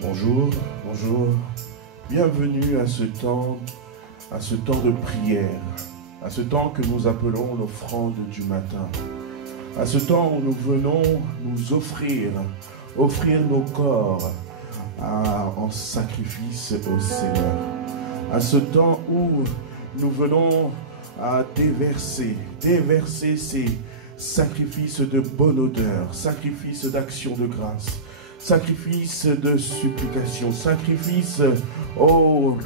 Bonjour, bonjour. Bienvenue à ce temps de prière, à ce temps que nous appelons l'offrande du matin, à ce temps où nous venons nous offrir nos corps en sacrifice au Seigneur, à ce temps où nous venons à déverser ces sacrifices de bonne odeur, sacrifices d'action de grâce, sacrifice de supplication, sacrifice, oh,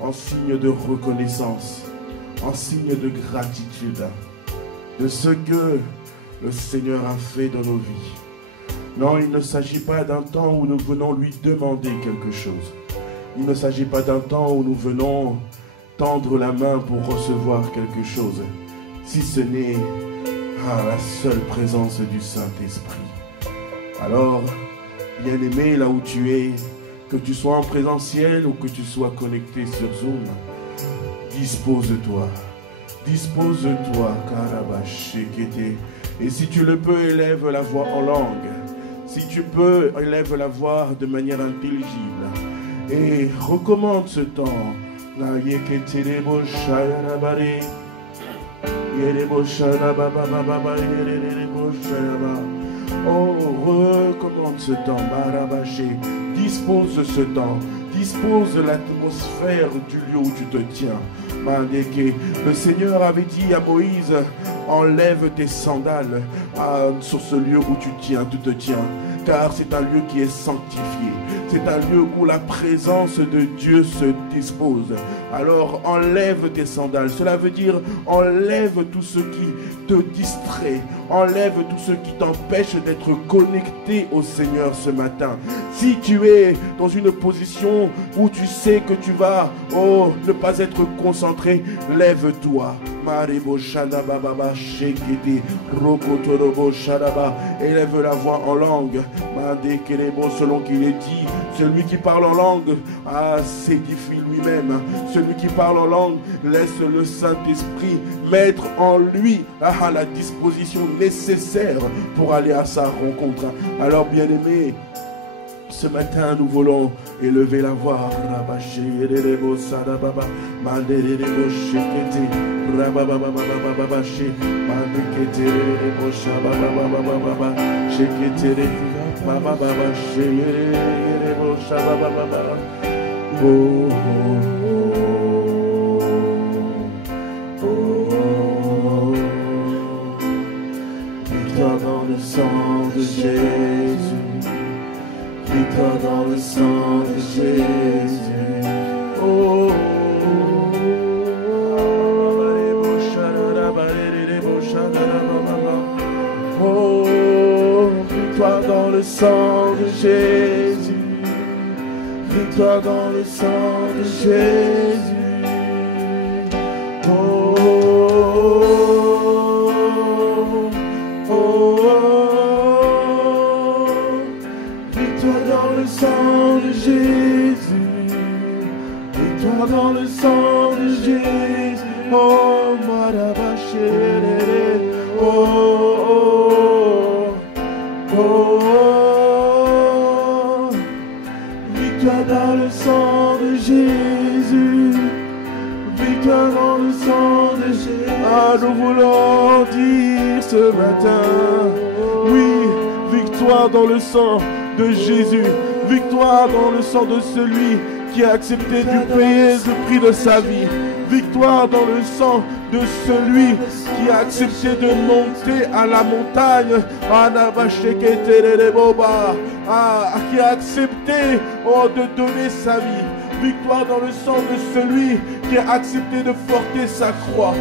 en signe de reconnaissance, en signe de gratitude de ce que le Seigneur a fait dans nos vies. Non, il ne s'agit pas d'un temps où nous venons lui demander quelque chose. Il ne s'agit pas d'un temps où nous venons tendre la main pour recevoir quelque chose, si ce n'est la seule présence du Saint-Esprit. Alors, bien-aimé, là où tu es, que tu sois en présentiel ou que tu sois connecté sur Zoom, dispose-toi, Karabashekete. Et si tu le peux, élève la voix en langue. Si tu peux, élève la voix de manière intelligible. Et recommande ce temps. Oh, recommande ce temps, Barabaché. Dispose de ce temps. Dispose de l'atmosphère du lieu où tu te tiens. Mandeke. Le Seigneur avait dit à Moïse, enlève tes sandales sur ce lieu où tu te tiens. Car c'est un lieu qui est sanctifié. C'est un lieu où la présence de Dieu se dispose. Alors enlève tes sandales. Cela veut dire enlève tout ce qui te distrait. Enlève tout ce qui t'empêche d'être connecté au Seigneur ce matin. Si tu es dans une position où tu sais que tu vas ne pas être concentré, lève-toi. Élève la voix en langue. Selon qu'il est dit, celui qui parle en langue s'édifie lui-même. Celui qui parle en langue laisse le Saint-Esprit mettre en lui la disposition nécessaire pour aller à sa rencontre. Alors bien-aimé, ce matin, nous voulons élever la voix. Victoire dans le sang de Jésus. Victoire dans le sang de Jésus. Oh, victoire dans le sang de Jésus. Victoire dans le sang de Jésus. Oh, dans le sang de Jésus, victoire dans le sang de Jésus, oh Marabachere, victoire dans le sang de Jésus, victoire dans le sang de Jésus. Nous voulons dire ce matin, oui, victoire dans le sang de Jésus, victoire dans le sang de celui qui a accepté de payer le prix de sa vie, victoire dans le sang de celui qui a accepté de monter à la montagne, qui a accepté de donner sa vie, victoire dans le sang de celui qui a accepté de porter sa croix,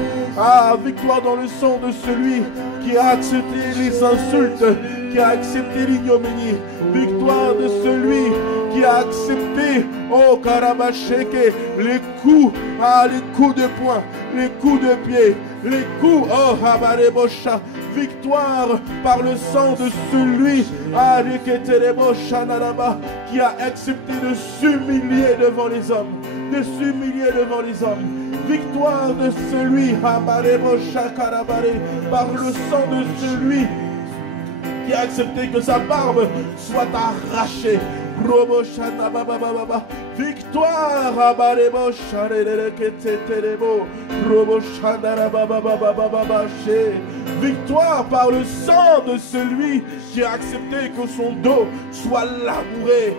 victoire dans le sang de celui qui a accepté les insultes, qui a accepté l'ignominie, victoire de celui qui a accepté, oh Karabasheke, les coups de poing, les coups de pied, les coups, oh Habarebosha, victoire par le sang de celui qui a accepté de s'humilier devant les hommes, de s'humilier devant les hommes. Victoire de celui, par le sang de celui qui a accepté que sa barbe soit arrachée. Victoire victoire par le sang de celui qui a accepté que son dos soit labouré.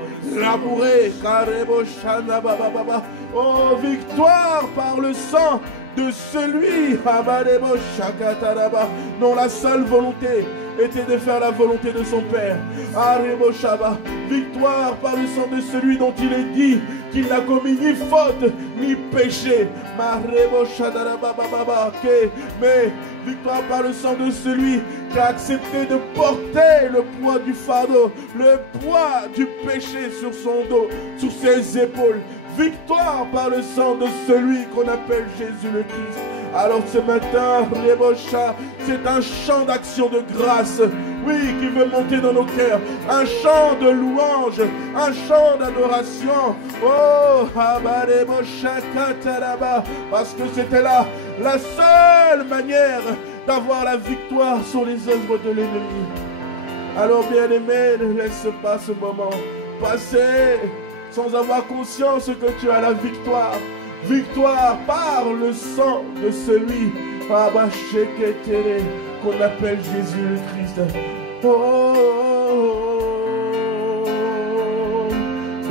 Oh, victoire par le sang de celui dont la seule volonté était de faire la volonté de son Père. Victoire par le sang de celui dont il est dit qu'il n'a commis ni faute ni péché. Mais victoire par le sang de celui qui a accepté de porter le poids du fardeau, le poids du péché sur son dos, sur ses épaules. Victoire par le sang de celui qu'on appelle Jésus le Christ. Alors ce matin, c'est un chant d'action de grâce, oui, qui veut monter dans nos cœurs. Un chant de louange, un chant d'adoration. Oh, parce que c'était là la seule manière d'avoir la victoire sur les œuvres de l'ennemi. Alors bien-aimé, ne laisse pas ce moment passer sans avoir conscience que tu as la victoire. Victoire par le sang de celui qu'on appelle Jésus le Christ. Oh,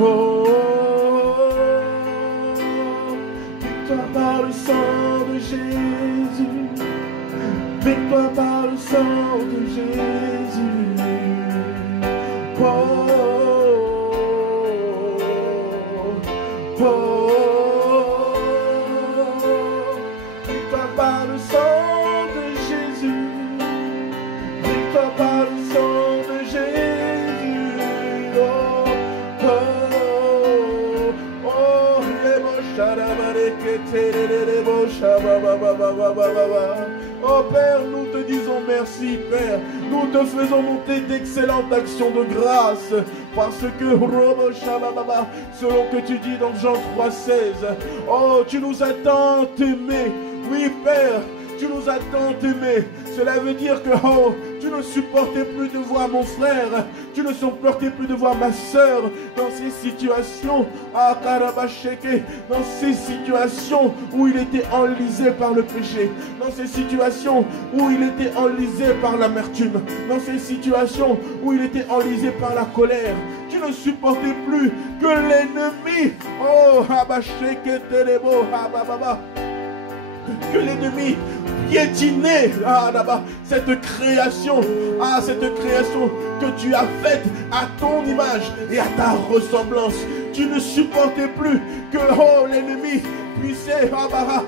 oh, oh, victoire par le sang de Jésus. Victoire par le sang de Jésus. Oh, oh, oh. Oh Père, nous te disons merci, Père. Nous te faisons monter d'excellentes actions de grâce. Parce que, selon que tu dis dans Jean 3,16, oh, tu nous as tant aimés. Oui, Père, tu nous as tant aimés. Cela veut dire que, oh, tu ne supportais plus de voir mon frère, tu ne supportais plus de voir ma soeur dans ces situations, dans ces situations où il était enlisé par le péché, dans ces situations où il était enlisé par l'amertume, dans ces situations où il était enlisé par la colère. Tu ne supportais plus que l'ennemi, oh, que l'ennemi piétiner cette création que tu as faite à ton image et à ta ressemblance. Tu ne supportais plus que l'ennemi puisse rendre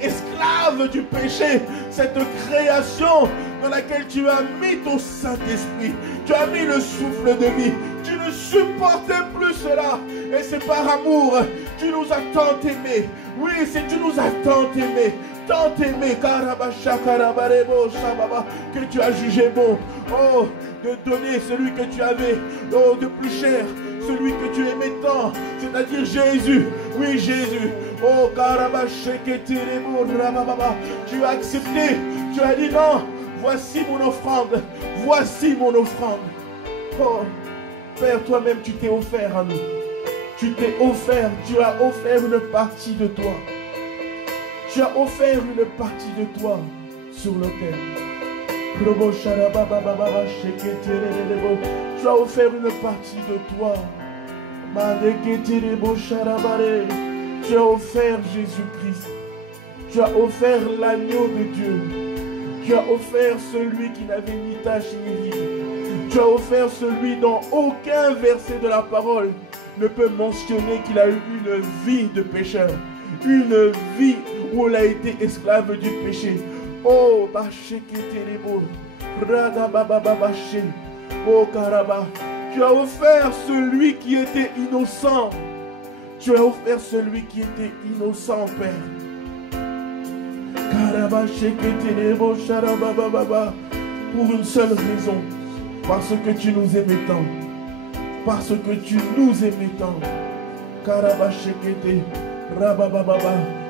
esclave du péché cette création dans laquelle tu as mis ton Saint-Esprit, tu as mis le souffle de vie. Tu ne supportais plus cela et c'est par amour. Tu nous as tant aimés. Oui, c'est tu nous as tant aimés. Tant aimé, que tu as jugé bon, oh, de donner celui que tu avais, oh, de plus cher, celui que tu aimais tant, c'est-à-dire Jésus. Oui, Jésus. Oh, tu as accepté, tu as dit non, voici mon offrande, voici mon offrande. Oh, Père, toi-même, tu t'es offert à nous. Tu t'es offert, tu as offert une partie de toi. Tu as offert une partie de toi sur l'autel. Tu as offert une partie de toi. Tu as offert Jésus-Christ. Tu as offert l'agneau de Dieu. Tu as offert celui qui n'avait ni tache ni ride. Tu as offert celui dont aucun verset de la parole ne peut mentionner qu'il a eu une vie de pécheur. Une vie où il a été esclave du péché. Oh, oh, Karaba, tu as offert celui qui était innocent. Tu as offert celui qui était innocent, Père. Karaba, pour une seule raison, parce que tu nous aimais tant. Parce que tu nous aimais tant. Karaba,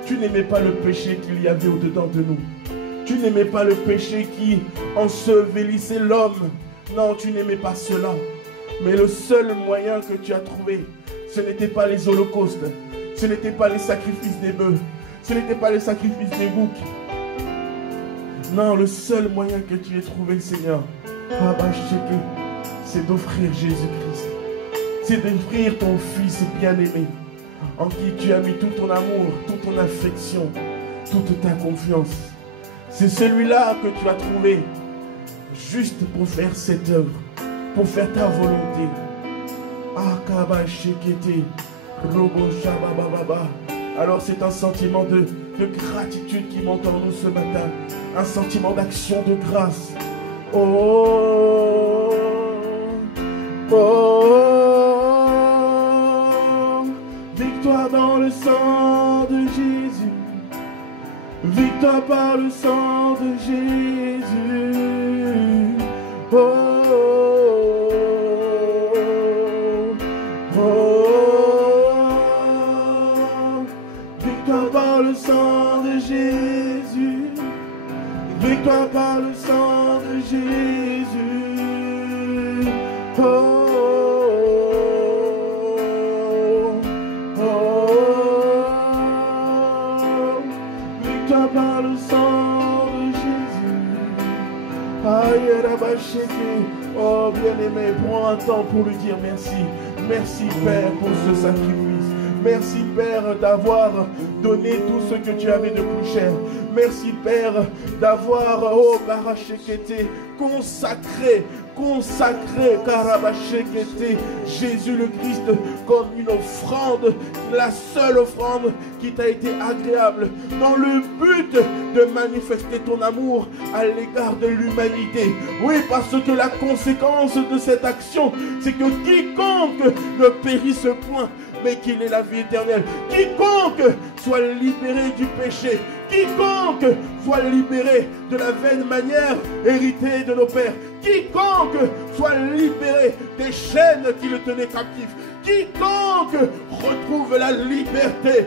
Tu n'aimais pas le péché qu'il y avait au-dedans de nous. Tu n'aimais pas le péché qui ensevelissait l'homme. Non, tu n'aimais pas cela. Mais le seul moyen que tu as trouvé, ce n'était pas les holocaustes. Ce n'était pas les sacrifices des bœufs. Ce n'était pas les sacrifices des boucs. Non, le seul moyen que tu aies trouvé, Seigneur, c'est d'offrir Jésus-Christ. C'est d'offrir ton Fils bien-aimé, en qui tu as mis tout ton amour, toute ton affection, toute ta confiance. C'est celui-là que tu as trouvé, juste pour faire cette œuvre, pour faire ta volonté. Alors c'est un sentiment de gratitude qui monte en nous ce matin, un sentiment d'action de grâce. Oh, oh, victoire dans le sang de Jésus, victoire par le sang de Jésus. Oh, victoire par le sang de Jésus, victoire par le sang de Jésus. Oh, oh, oh, victoire par le sang de Jésus. Oh bien-aimé, prends un temps pour lui dire merci. Merci Père pour ce sacrifice. Merci Père d'avoir donné tout ce que tu avais de plus cher. Merci Père d'avoir, oh Karabashekete, consacré Karabashekete, Jésus le Christ comme une offrande, la seule offrande qui t'a été agréable, dans le but de manifester ton amour à l'égard de l'humanité. Oui, parce que la conséquence de cette action, c'est que quiconque ne périsse point, mais qu'il ait la vie éternelle. Quiconque soit libéré du péché, quiconque soit libéré de la vaine manière héritée de nos pères, quiconque soit libéré des chaînes qui le tenaient captif, quiconque retrouve la liberté,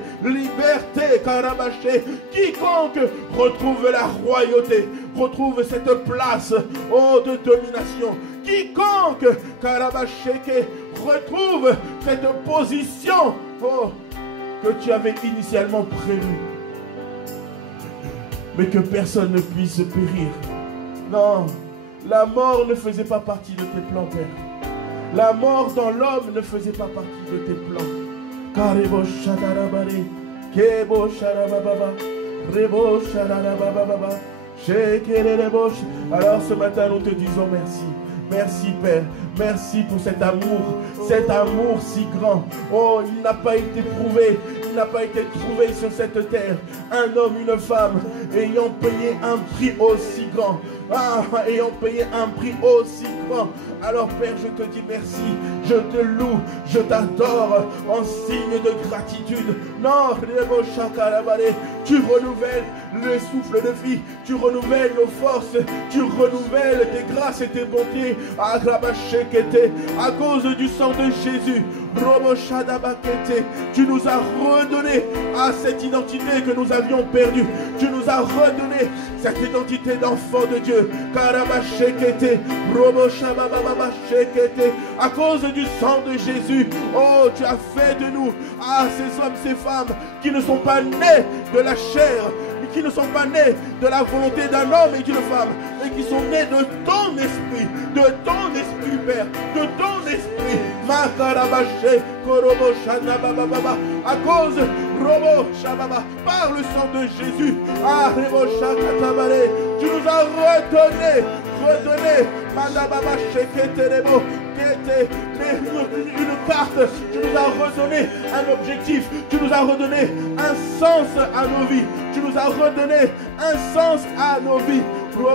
Karabaché, quiconque retrouve la royauté, retrouve cette place, oh, de domination, quiconque, Karabasheke, retrouve cette position, oh, que tu avais initialement prévue. Mais que personne ne puisse périr. Non, la mort ne faisait pas partie de tes plans, Père. La mort dans l'homme ne faisait pas partie de tes plans. Karebo shadarabare, kebo sharababa, rebo sharababa, shekerebo. Alors ce matin nous te disons merci. Merci Père, merci pour cet amour si grand. Oh, il n'a pas été prouvé, il n'a pas été trouvé sur cette terre un homme, une femme ayant payé un prix aussi grand. Ayant payé un prix aussi grand. Alors Père, je te dis merci, je te loue, je t'adore en signe de gratitude. Non, tu renouvelles le souffle de vie, tu renouvelles nos forces, tu renouvelles tes grâces et tes bontés à cause du sang de Jésus. Tu nous as redonné à cette identité que nous avions perdue. Tu nous as redonné cette identité d'enfant de Dieu. À cause du sang de Jésus, oh, tu as fait de nous ces hommes, ces femmes qui ne sont pas nés de la chair, qui ne sont pas nés de la volonté d'un homme et d'une femme, mais qui sont nés de ton esprit, Père, de ton esprit. À cause, par le sang de Jésus, tu nous as redonné, une carte, tu nous as redonné un objectif, tu nous as redonné un sens à nos vies, tu nous as redonné un sens à nos vies. Oh,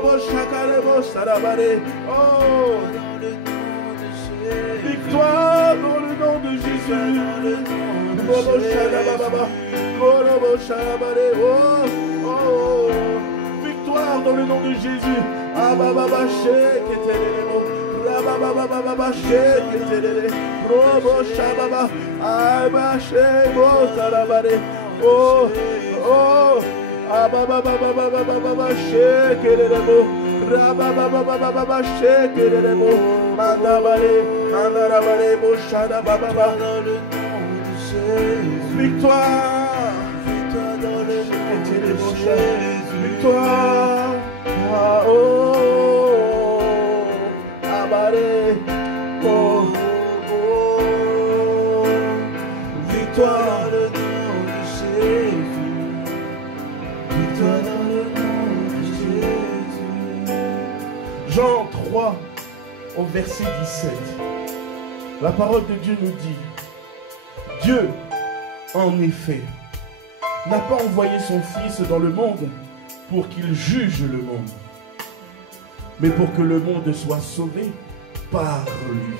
victoire dans le nom de Jésus. Oh, victoire dans le nom de Jésus. Oh, Oh, abababababababa, shekelelemo, rababababababa, shekelelemo, mandabale, mandarabale, boshadabababa. Victoire, victoire dans le nom de Jésus. Victoire, ah, oh, abale, oh, oh, victoire dans le nom de Jésus. Victoire dans le nom de Jésus. Jean 3, au verset 17. La parole de Dieu nous dit: Dieu, en effet, n'a pas envoyé son Fils dans le monde pour qu'il juge le monde, mais pour que le monde soit sauvé par lui.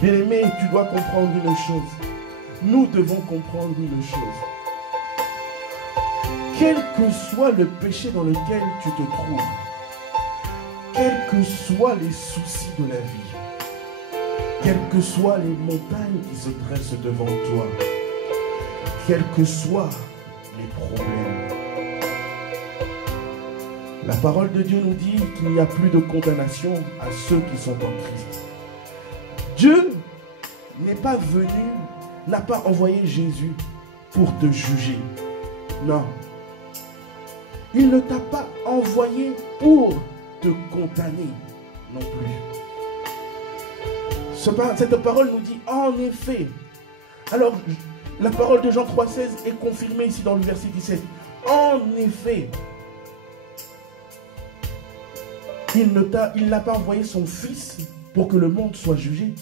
Bien-aimé, tu dois comprendre une chose. Nous devons comprendre une chose. Quel que soit le péché dans lequel tu te trouves, quels que soient les soucis de la vie, quelles que soient les montagnes qui se dressent devant toi, quels que soient les problèmes, la parole de Dieu nous dit qu'il n'y a plus de condamnation à ceux qui sont en Christ. Dieu n'est pas venu, n'a pas envoyé Jésus pour te juger. Non. Il ne t'a pas envoyé pour te condamner non plus. Cette parole nous dit en effet. Alors, la parole de Jean 3,16 est confirmée ici dans le verset 17. En effet, il n'a pas envoyé son Fils pour que le monde soit jugé,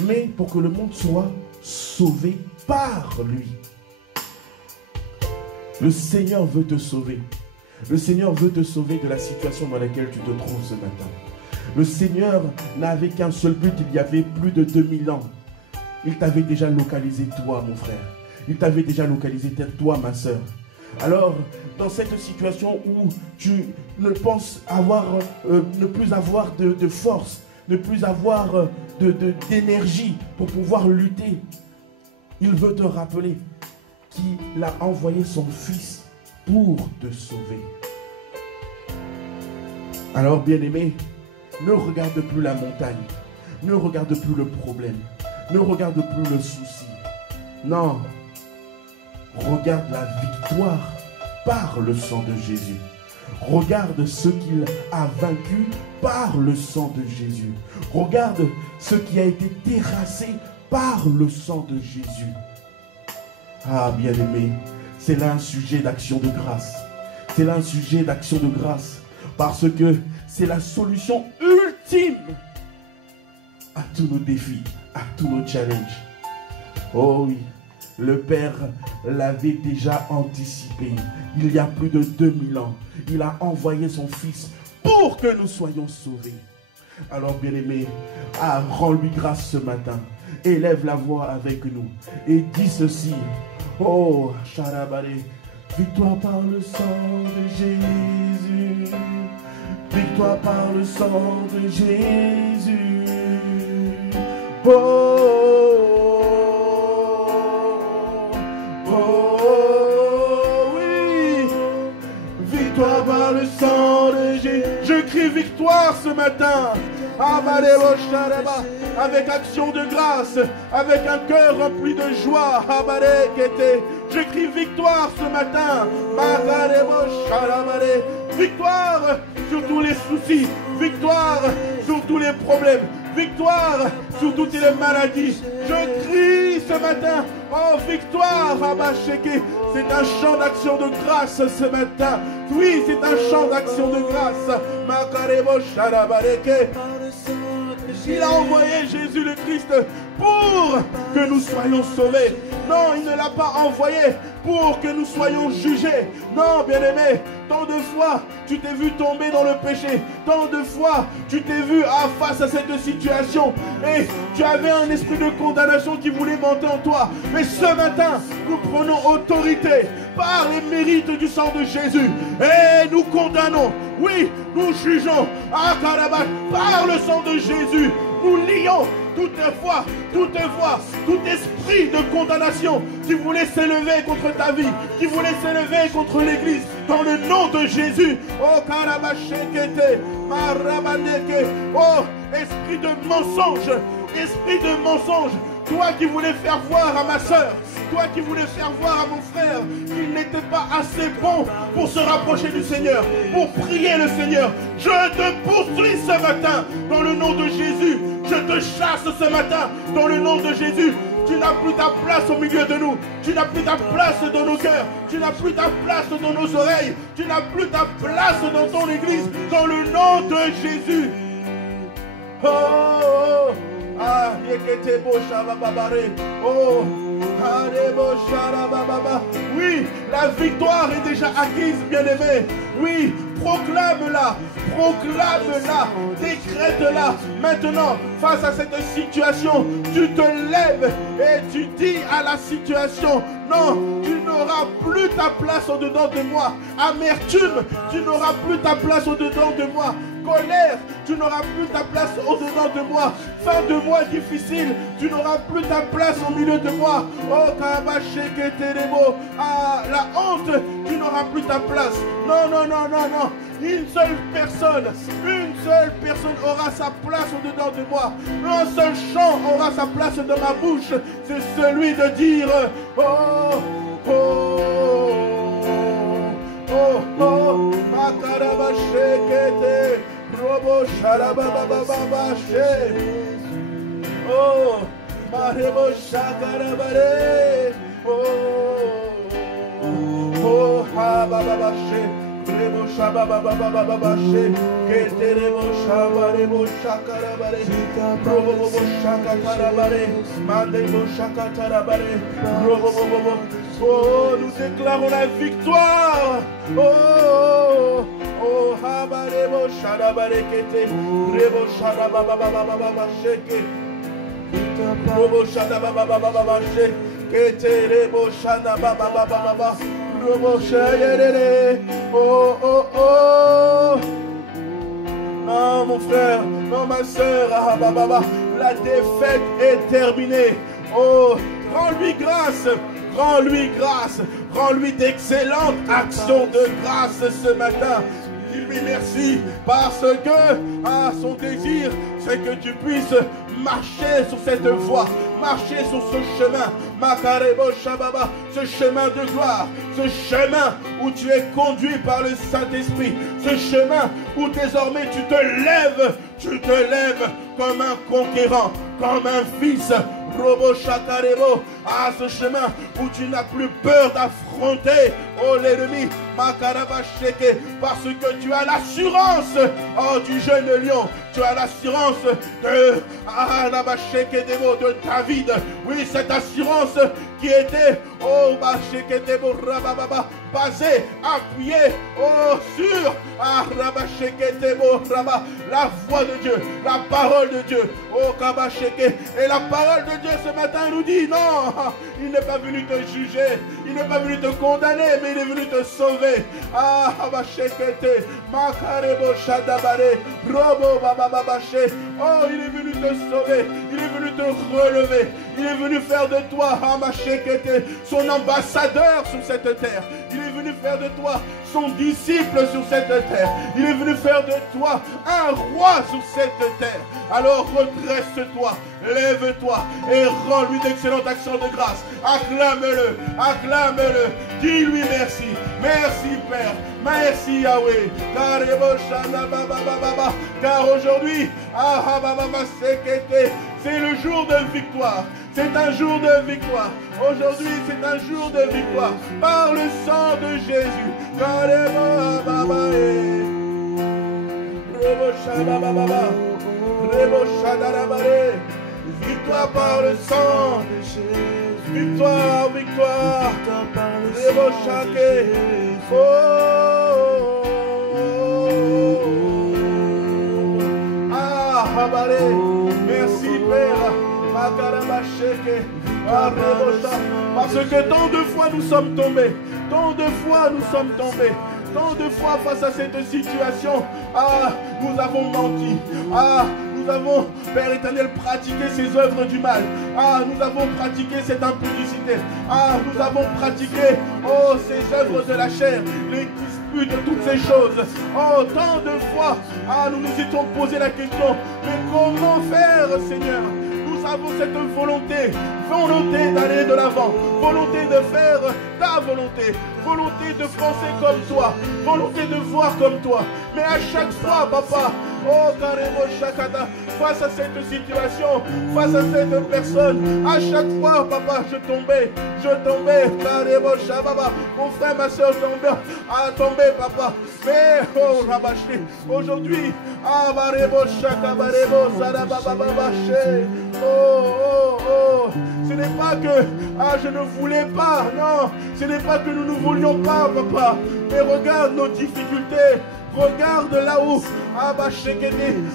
mais pour que le monde soit sauvé par lui. Le Seigneur veut te sauver. Le Seigneur veut te sauver de la situation dans laquelle tu te trouves ce matin. Le Seigneur n'avait qu'un seul but, il y avait plus de 2000 ans. Il t'avait déjà localisé toi, mon frère. Il t'avait déjà localisé toi, ma soeur. Alors, dans cette situation où tu ne penses ne plus avoir de force, ne plus avoir d'énergie pour pouvoir lutter, il veut te rappeler qu'il a envoyé son Fils pour te sauver. Alors, bien-aimé, ne regarde plus la montagne, ne regarde plus le problème, ne regarde plus le souci. Non, regarde la victoire par le sang de Jésus. Regarde ce qu'il a vaincu par le sang de Jésus. Regarde ce qui a été terrassé par le sang de Jésus. Ah, bien-aimé, c'est là un sujet d'action de grâce. C'est là un sujet d'action de grâce. Parce que c'est la solution ultime à tous nos défis, à tous nos challenges. Oh oui, le Père l'avait déjà anticipé. Il y a plus de 2000 ans, il a envoyé son Fils pour que nous soyons sauvés. Alors, bien-aimé, rends-lui grâce ce matin. Élève la voix avec nous et dis ceci. Oh, Charabare, victoire par le sang de Jésus. Victoire par le sang de Jésus. Oh, oh, oui. Victoire par le sang de Jésus. Je crie victoire ce matin. Avec action de grâce, avec un cœur rempli de joie. Je crie victoire ce matin. Victoire sur tous les soucis, victoire sur tous les problèmes, victoire sur toutes les maladies. Je crie ce matin, oh victoire, c'est un chant d'action de grâce ce matin. Oui, c'est un chant d'action de grâce. Il a envoyé Jésus le Christ pour que nous soyons sauvés. Non, il ne l'a pas envoyé pour que nous soyons jugés. Non, bien-aimé, tant de fois tu t'es vu tomber dans le péché. Tant de fois tu t'es vu face à cette situation et tu avais un esprit de condamnation qui voulait monter en toi. Mais ce matin, nous prenons autorité par les mérites du sang de Jésus et nous condamnons. Oui, nous jugeons par le sang de Jésus. Nous lions toute voix, tout esprit de condamnation qui voulait s'élever contre ta vie, qui voulait s'élever contre l'église, dans le nom de Jésus. Oh, Karabashekete, Marabaneke, oh, esprit de mensonge, toi qui voulais faire voir à ma soeur, toi qui voulais faire voir à mon frère qu'il n'était pas assez bon pour se rapprocher du Seigneur, pour prier le Seigneur, je te poursuis ce matin dans le nom de Jésus. Je te chasse ce matin dans le nom de Jésus. Tu n'as plus ta place au milieu de nous. Tu n'as plus ta place dans nos cœurs. Tu n'as plus ta place dans nos oreilles. Tu n'as plus ta place dans ton église. Dans le nom de Jésus. Oh, oh, oh. Ah, oh, oui, la victoire est déjà acquise, bien-aimé. Oui, proclame-la, décrète-la. Maintenant, face à cette situation, tu te lèves et tu dis à la situation, non, tu n'auras plus ta place au-dedans de moi. Amertume, tu n'auras plus ta place au-dedans de moi. Colère, tu n'auras plus ta place au-dedans de moi. Fin de mois difficile, tu n'auras plus ta place au milieu de moi. Oh, Kabasheketerebo. Ah, la honte, tu n'auras plus ta place. Non, non, non, non, non. Une seule personne aura sa place au-dedans de moi. Un seul chant aura sa place dans ma bouche. C'est celui de dire, oh, oh, oh, oh, Makarabashekete. Robo Sharababababashe. Oh, Marebo Shakarabare. Oh, Habababashe. Rebo Shabababababashe. Keterebo Shabarebo Shakarabare. Robo Shakatarabare. Mandebo Shakatarabare. Robo. Oh, nous déclarons la victoire. Oh, oh, habarebo shadabarekete, rebo shadabababababasheke, robo shadabababababashe, kete rebo shadabababababa, robo shayerere. Oh, oh, oh. Non, mon frère, non, ma soeur, la défaite est terminée. Oh, rends-lui grâce. Rends-lui grâce, rends-lui d'excellentes actions de grâce ce matin. Dis-lui merci parce que son désir, c'est que tu puisses marcher sur cette voie, marcher sur ce chemin, Makarebo Shababa, ce chemin de gloire, ce chemin où tu es conduit par le Saint-Esprit, ce chemin où désormais tu te lèves comme un conquérant, comme un fils. Robo Shakarebo, à ce chemin où tu n'as plus peur d'affronter l'ennemi, Makarabasheke, parce que tu as l'assurance du jeune lion, tu as l'assurance de David. Oui, cette assurance qui était basée, appuyée sur la voix de Dieu, la parole de Dieu. Et la parole de Dieu ce matin nous dit non, il n'est pas venu te juger, il n'est pas venu te condamner, mais il est venu te sauver. Oh, il est venu te sauver, il est venu te relever, il est venu faire de toi son ambassadeur sur cette terre. Il est venu faire de toi son disciple sur cette terre. Il est venu faire de toi un roi sur cette terre. Alors redresse-toi, lève-toi et rends-lui d'excellentes actions de grâce. Acclame-le, acclame-le. Dis-lui merci. Merci Père, merci Yahweh. Car aujourd'hui, c'est le jour de victoire. C'est un jour de victoire. Aujourd'hui, c'est un jour de victoire. Par le sang de Jésus. Victoire par le sang de Jésus. Victoire, victoire. Merci Père. Parce que tant de fois nous sommes tombés. Tant de fois nous sommes tombés. Tant de fois face à cette situation, nous avons menti. Nous nous avons, Père éternel, pratiqué ces œuvres du mal. Ah, nous avons pratiqué cette impudicité. Ah, nous avons pratiqué, oh, ces œuvres de la chair, les disputes, toutes ces choses. Oh, tant de fois, ah, nous nous étions posé la question, mais comment faire, Seigneur? Nous avons cette volonté d'aller de l'avant, volonté de faire ta volonté, volonté de penser comme toi, volonté de voir comme toi. Mais à chaque fois, papa, oh, carrément, Shakata, face à cette situation, face à cette personne, à chaque fois, papa, je tombais, carrément, Shababa, mon frère, ma soeur tombait, papa. Mais, oh, Rabaché, aujourd'hui, ah, Barebo, Shakabarebo, Sadabababaché, oh, ce n'est pas que, ah, je ne voulais pas, non, ce n'est pas que nous ne voulions pas, papa, mais regarde nos difficultés, regarde là où, ah, bah,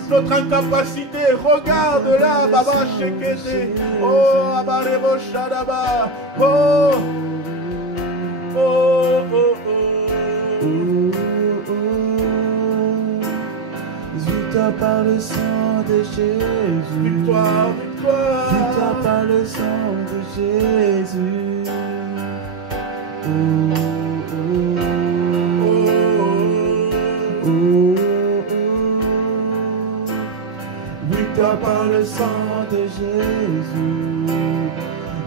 notre incapacité, regarde là, Baba, Shekete, oh, Abarebo, Shadaba, oh, Victoire par le sang de Jésus. Victoire, victoire. Victoire par le sang de Jésus. Victoire par le sang de Jésus.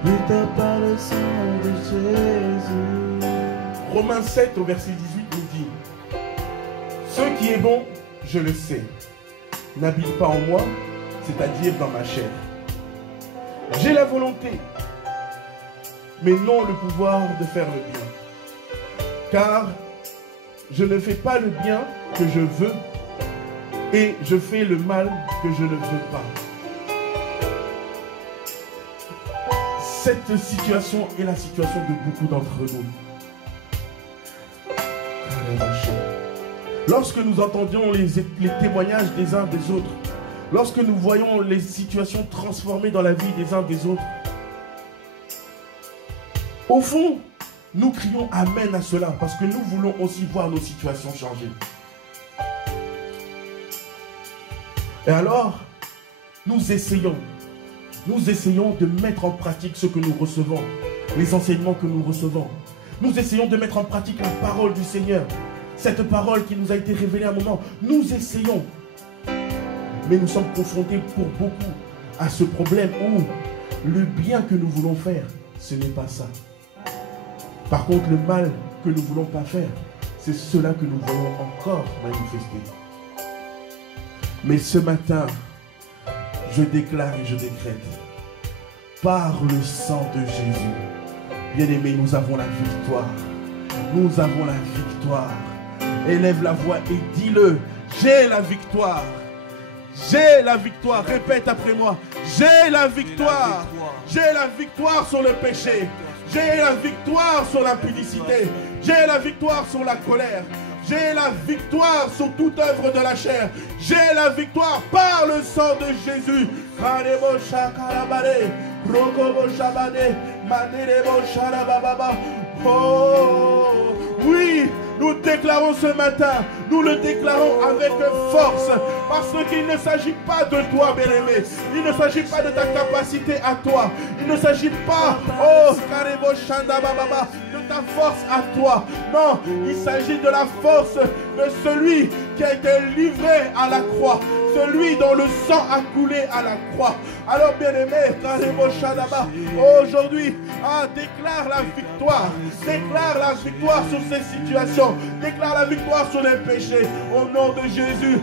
Victoire par le sang de Jésus. Romains 7 au verset 18 nous dit: ce qui est bon, je le sais, n'habite pas en moi, c'est-à-dire dans ma chair. J'ai la volonté, mais non le pouvoir de faire le bien. Car je ne fais pas le bien que je veux, et je fais le mal que je ne veux pas. Cette situation est la situation de beaucoup d'entre nous. Lorsque nous entendions les témoignages des uns des autres, lorsque nous voyons les situations transformées dans la vie des uns des autres, au fond, nous crions Amen à cela parce que nous voulons aussi voir nos situations changer. Et alors, nous essayons de mettre en pratique ce que nous recevons, les enseignements que nous recevons. Nous essayons de mettre en pratique la parole du Seigneur. Cette parole qui nous a été révélée à un moment, nous essayons. Mais nous sommes confrontés pour beaucoup à ce problème où le bien que nous voulons faire, ce n'est pas ça. Par contre, le mal que nous ne voulons pas faire, c'est cela que nous voulons encore manifester. Mais ce matin, je déclare et je décrète, par le sang de Jésus, bien-aimés, nous avons la victoire. Nous avons la victoire. Élève la voix et dis-le, j'ai la victoire. J'ai la victoire. Répète après moi, j'ai la victoire. J'ai la victoire sur le péché. J'ai la victoire sur la pudicité. J'ai la victoire sur la colère. J'ai la victoire sur toute œuvre de la chair. J'ai la victoire par le sang de Jésus. Oh, oui, nous déclarons ce matin, nous le déclarons avec force, parce qu'il ne s'agit pas de toi, bien-aimé. Il ne s'agit pas de ta capacité à toi. Il ne s'agit pas, oh, de ta force à toi. Non, il s'agit de la force de celui qui a été livré à la croix, celui dont le sang a coulé à la croix. Alors, bien-aimé, aujourd'hui, déclare la victoire. Déclare la victoire sur ces situations. Déclare la victoire sur les péchés. Au nom de Jésus.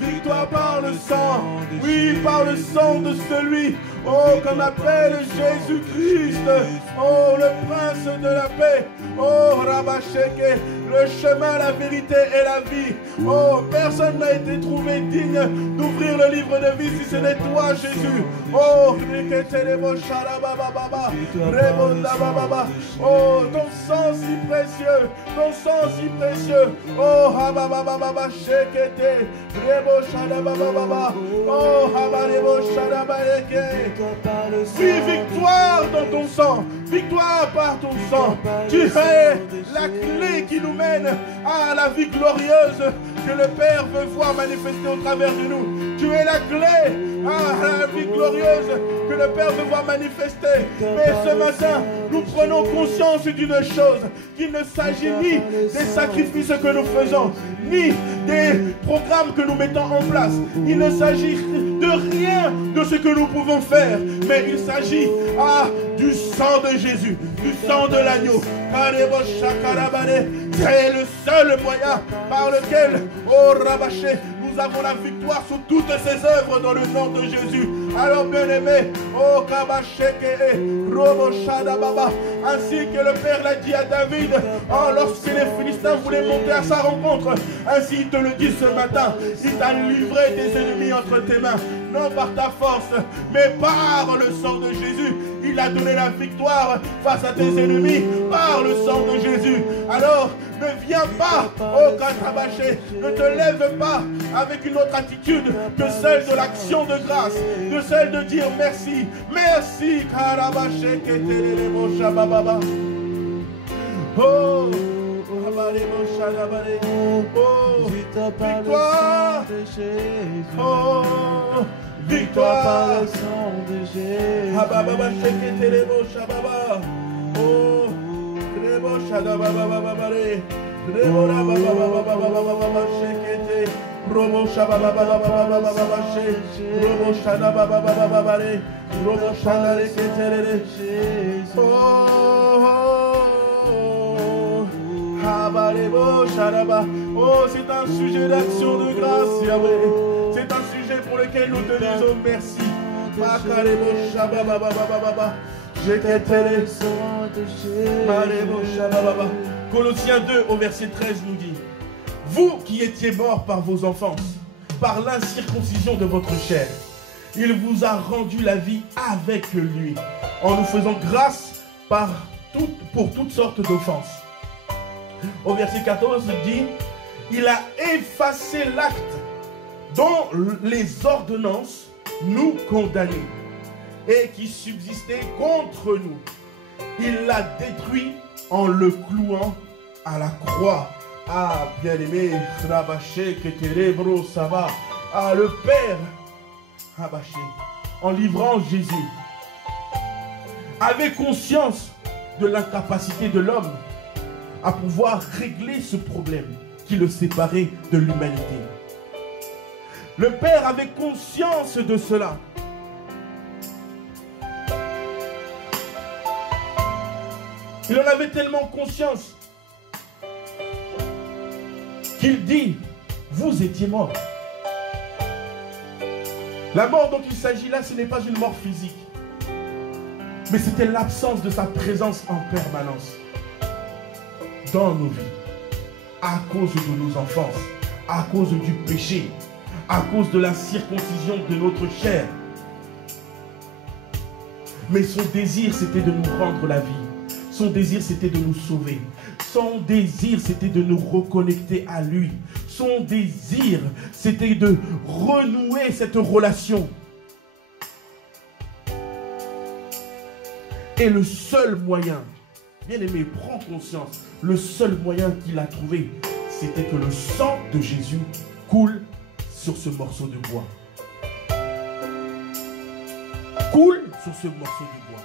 Victoire par le sang. Oui, par le sang de celui, qu'on appelle Jésus-Christ. Oh, le prince de la paix. Oh, Rabasheke, le chemin, la vérité et la vie. Oh, personne n'a été trouvé digne d'ouvrir le livre de vie si ce n'est toi, Jésus. Oh, oh, ton sang si précieux, ton sang si précieux. Oh, Habababa, Shekete, Rebo Shadababa, oh, Habarebo Shadabareke. Oui, victoire dans ton sang. Victoire par ton sang. Tu es la clé qui nous mène à la vie glorieuse que le Père veut voir manifester au travers de nous. Tu es la clé à la vie glorieuse que le Père veut voir manifester. Mais ce matin, nous prenons conscience d'une chose, qu'il ne s'agit ni des sacrifices que nous faisons, ni des programmes que nous mettons en place. Il ne s'agit de rien de ce que nous pouvons faire, mais il s'agit du sang de Jésus, du sang de l'agneau. C'est le seul moyen par lequel, nous avons la victoire sur toutes ces œuvres dans le nom de Jésus. Alors bien-aimé, ainsi que le Père l'a dit à David, lorsque les Philistins voulaient monter à sa rencontre, ainsi il te le dit ce matin, il t'a livré tes ennemis entre tes mains, non par ta force, mais par le sang de Jésus. Il a donné la victoire face à tes ennemis par le sang de Jésus. Alors, ne viens pas, Katabaché, ne te lève pas avec une autre attitude que celle de l'action de grâce, que celle de dire merci. Merci, Karabaché, Ketelemo Shabababa. Oh, victoire. Oh, victoire par le sang de Jésus. Oh, Rebo Shadababababare. Rebo Rababababababababa Shekete. Robo Shababababababababashe. Robo Shadabababababare. Robo Shadareketere. Oh, oh, c'est un sujet d'action de grâce, Yahweh. C'est un sujet pour lequel nous te disons merci. Colossiens 2 au verset 13 nous dit: vous qui étiez morts par vos offenses, par l'incirconcision de votre chair, il vous a rendu la vie avec lui, en nous faisant grâce pour toutes sortes d'offenses. Au verset 14, il dit: il a effacé l'acte dont les ordonnances nous condamnaient et qui subsistait contre nous. Il l'a détruit en le clouant à la croix. Ah, bien-aimé, Rabaché, Keterebro, Sava. Ah, le Père, Rabaché, en livrant Jésus, avait conscience de l'incapacité de l'homme à pouvoir régler ce problème qui le séparait de l'humanité. Le Père avait conscience de cela. Il en avait tellement conscience qu'il dit: vous étiez morts. La mort dont il s'agit là, ce n'est pas une mort physique, mais c'était l'absence de sa présence en permanence dans nos vies, à cause de nos enfances, à cause du péché, à cause de la circoncision de notre chair. Mais son désir, c'était de nous rendre la vie. Son désir, c'était de nous sauver. Son désir, c'était de nous reconnecter à lui. Son désir, c'était de renouer cette relation. Et le seul moyen, bien-aimé, prends conscience, le seul moyen qu'il a trouvé, c'était que le sang de Jésus coule sur ce morceau de bois. Coule sur ce morceau de bois.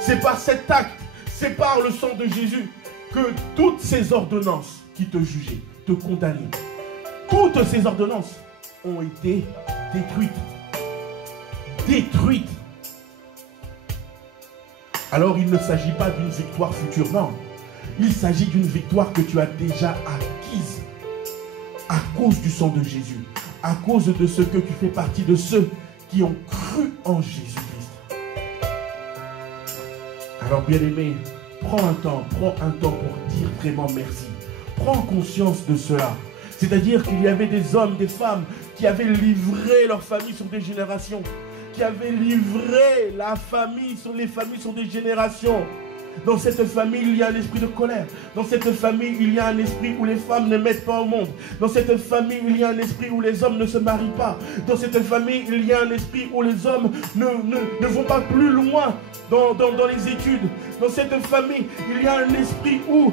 C'est par cet acte, c'est par le sang de Jésus que toutes ces ordonnances qui te jugeaient, te condamnaient, toutes ces ordonnances ont été détruites. Détruites. Alors il ne s'agit pas d'une victoire future, non. Il s'agit d'une victoire que tu as déjà acquise à cause du sang de Jésus, à cause de ce que tu fais partie de ceux qui ont cru en Jésus-Christ. Alors bien-aimé, prends un temps pour dire vraiment merci. Prends conscience de cela. C'est-à-dire qu'il y avait des hommes, des femmes qui avaient livré leur famille sur des générations, qui avaient livré la famille sur les familles sur des générations. Dans cette famille, il y a un esprit de colère. Dans cette famille, il y a un esprit où les femmes ne mettent pas au monde. Dans cette famille, il y a un esprit où les hommes ne se marient pas. Dans cette famille, il y a un esprit où les hommes ne vont pas plus loin dans les études. Dans cette famille, il y a un esprit où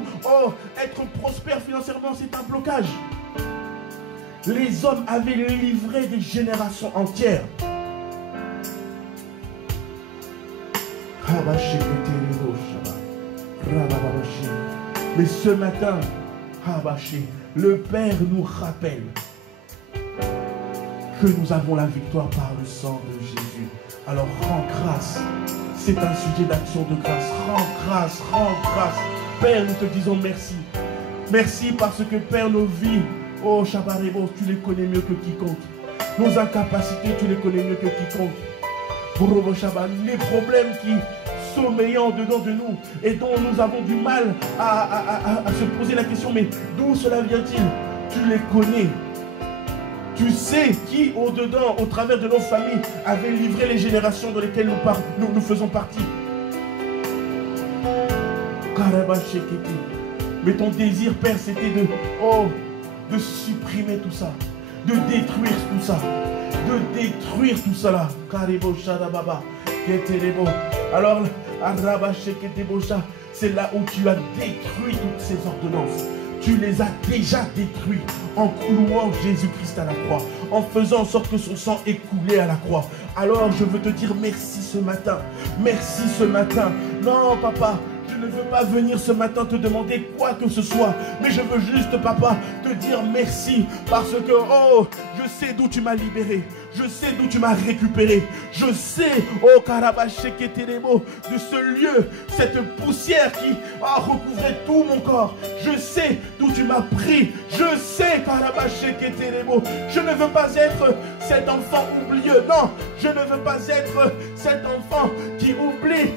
être prospère financièrement, c'est un blocage. Les hommes avaient livré des générations entières. Mais ce matin, le Père nous rappelle que nous avons la victoire par le sang de Jésus. Alors rends grâce. C'est un sujet d'action de grâce. Rends grâce, rends grâce. Père, nous te disons merci. Merci parce que Père, nos vies, oh Chabarebo, tu les connais mieux que quiconque. Nos incapacités, tu les connais mieux que quiconque. Les problèmes qui sommeillant dedans de nous et dont nous avons du mal à se poser la question, mais d'où cela vient-il? Tu les connais. Tu sais qui au-dedans, au travers de nos familles, avait livré les générations dans lesquelles nous faisons partie. Mais ton désir, Père, c'était de supprimer tout ça, de détruire tout ça, de détruire tout cela. Alors, c'est là où tu as détruit toutes ces ordonnances. Tu les as déjà détruits en clouant Jésus-Christ à la croix, en faisant en sorte que son sang est coulé à la croix. Alors je veux te dire merci ce matin. Merci ce matin. Non, papa, je ne veux pas venir ce matin te demander quoi que ce soit, mais je veux juste, papa, te dire merci parce que, je sais d'où tu m'as libéré. Je sais d'où tu m'as récupéré. Je sais, de ce lieu, cette poussière qui a recouvert tout mon corps. Je sais d'où tu m'as pris. Je sais, je ne veux pas être cet enfant oublieux. Non, je ne veux pas être cet enfant qui oublie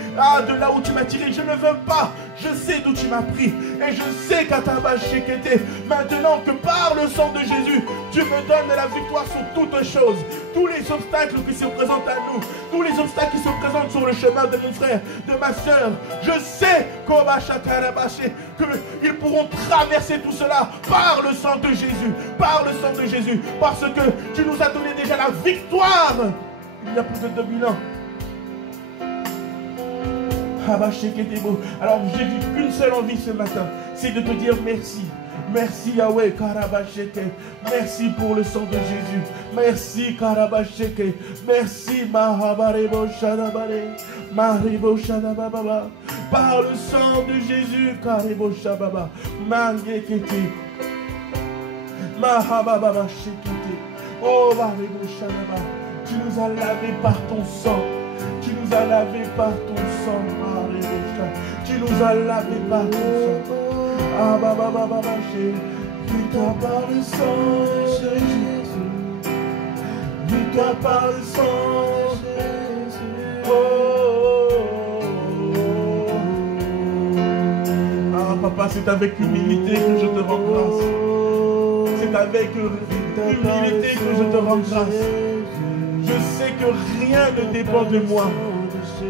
de là où tu m'as tiré. Je ne veux pas. Je sais d'où tu m'as pris. Et je sais, maintenant que par le sang de Jésus, tu me donnes la victoire sur toutes choses. Tous les obstacles qui se présentent à nous, tous les obstacles qui se présentent sur le chemin de mon frère, de ma soeur, je sais qu'ils pourront traverser tout cela par le sang de Jésus, par le sang de Jésus, parce que tu nous as donné déjà la victoire il y a plus de 2000 ans. Alors j'ai vu qu'une seule envie ce matin, c'est de te dire merci. Merci Yahweh, Karabasheke. Merci pour le sang de Jésus. Merci Karabasheke. Merci Mahabarebo Shadabare. Maribo Shadababa. Par le sang de Jésus, Karebo Shababa. Mangekete. Mahababa Shekete. Oh Maribo Shadaba. Tu nous as lavés par ton sang. Tu nous as lavés par ton sang, Maribo Shadaba. Tu nous as lavés par ton sang. Ah baba baba victoire par le sang de Jésus, victoire par le sang de Jésus. Ah papa, c'est avec humilité que je te rends grâce. C'est avec humilité que je te rends grâce. Je sais que rien ne dépend de moi,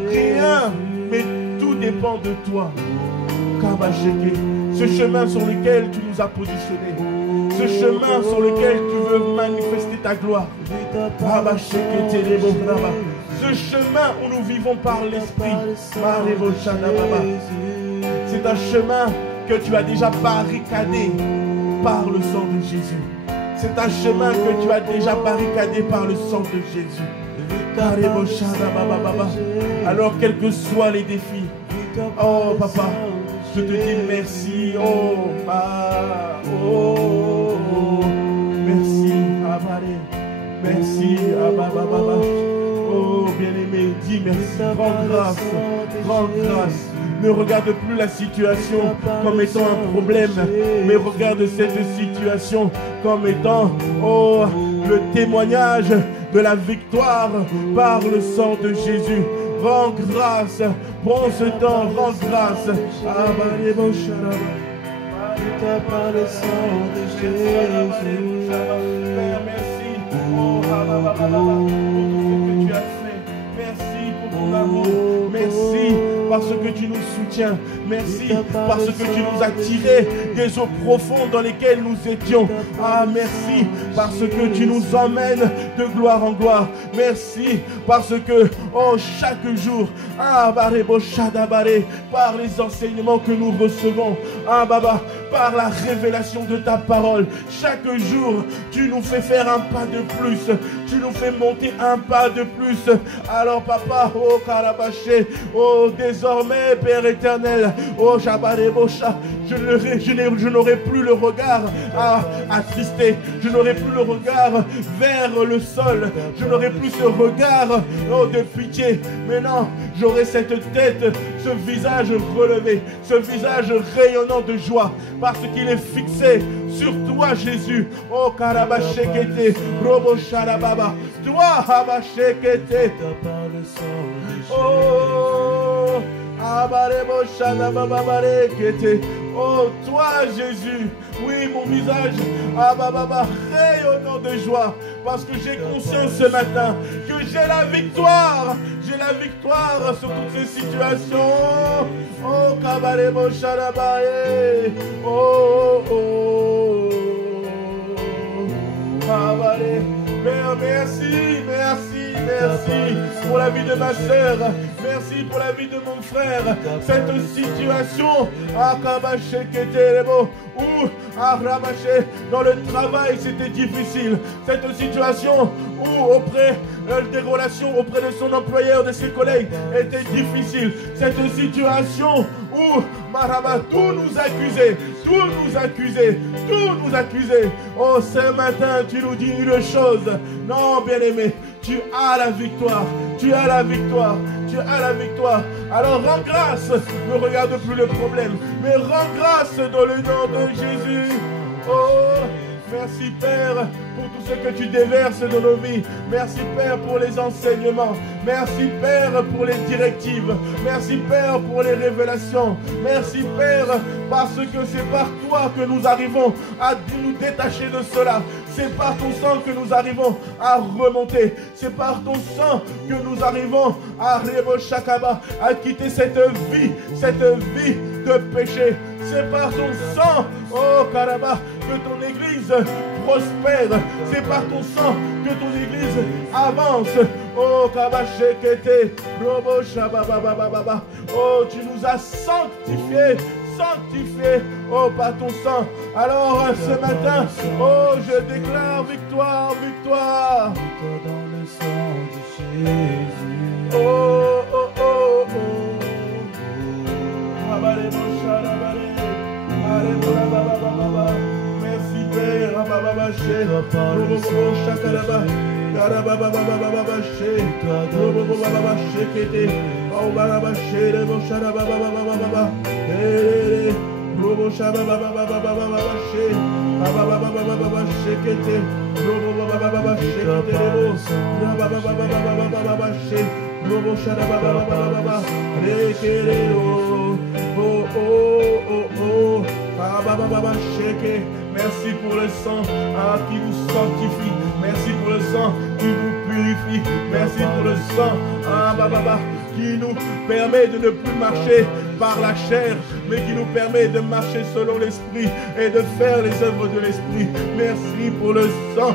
rien, mais tout dépend de toi. Kabasheke. Ce chemin sur lequel tu nous as positionnés, ce chemin sur lequel tu veux manifester ta gloire, ce chemin où nous vivons par l'esprit, c'est un chemin que tu as déjà barricadé par le sang de Jésus. C'est un chemin que tu as déjà barricadé par le sang de Jésus. Alors quels que soient les défis, oh papa, je te dis merci, merci, merci, oh bien-aimé, dis merci, rends grâce. Ne regarde plus la situation comme étant un problème, mais regarde cette situation comme étant, le témoignage de la victoire par le sang de Jésus. Rends grâce, prends ce temps, rends grâce. Par le sang de Jésus. Père, merci pour tout ce que tu as fait. Merci pour ton amour. Merci parce que tu nous soutiens. Merci parce que tu nous as tirés des eaux profondes dans lesquelles nous étions. Ah, merci parce que tu nous emmènes de gloire en gloire. Merci parce que, oh, chaque jour, ah, barebo shadabare, par les enseignements que nous recevons, ah, baba, par la révélation de ta parole, chaque jour, tu nous fais faire un pas de plus. Tu nous fais monter un pas de plus. Alors, papa, oh, Karabaché, oh, désormais, Père éternel, oh, Jabarebocha, je n'aurai plus le regard attristé. Je n'aurai plus le regard vers le sol. Je n'aurai plus ce regard, oh, de pitié. Mais non, j'aurai cette tête, ce visage relevé, ce visage rayonnant de joie, parce qu'il est fixé sur toi, Jésus. Oh, Karabashekete, Robo Sharababa, toi, Habashekete. Oh, Abarebo Shanababarekete. Oh, toi, Jésus. Oui, mon visage, Ababa, rayonnant de joie, parce que j'ai conscience ce matin que j'ai la victoire. J'ai la victoire sur toutes ces situations. Oh, Kabarebo Sharabae. Oh, oh, oh. Kabare. Père, merci, merci, merci pour la vie de ma sœur. Merci pour la vie de mon frère. Cette situation, où dans le travail c'était difficile. Cette situation où auprès des relations auprès de son employeur, de ses collègues était difficile. Cette situation où Maraba, tout nous accusait. Oh, ce matin, tu nous dis une chose. Non, bien-aimé, tu as la victoire. Alors rends grâce. Ne regarde plus le problème, mais rends grâce dans le nom de Jésus. Oh, merci Père pour tout ce que tu déverses dans nos vies. Merci Père pour les enseignements. Merci Père pour les directives. Merci Père pour les révélations. Merci Père parce que c'est par toi que nous arrivons à nous détacher de cela. C'est par ton sang que nous arrivons à remonter. C'est par ton sang que nous arrivons à à quitter cette vie de péché. C'est par ton sang, oh Karaba, que ton église prospère. C'est par ton sang que ton église avance. Oh Kabashekete, Robo Shabababababa. Oh, tu nous as sanctifiés. Oh, par ton sang. Alors ce matin, oh, je déclare victoire. Dans le sang de Jésus. Oh. Merci Père. Robo shaba baba baba baba baba she baba baba baba baba shekete robo baba baba shekete robo baba baba baba baba she robo shaba baba baba baba rekere oh baba baba sheke. Merci pour le sang qui nous sanctifie. Merci pour le sang qui nous purifie. Merci pour le sang baba qui nous permet de ne plus marcher par la chair, mais qui nous permet de marcher selon l'esprit et de faire les œuvres de l'esprit. Merci pour le sang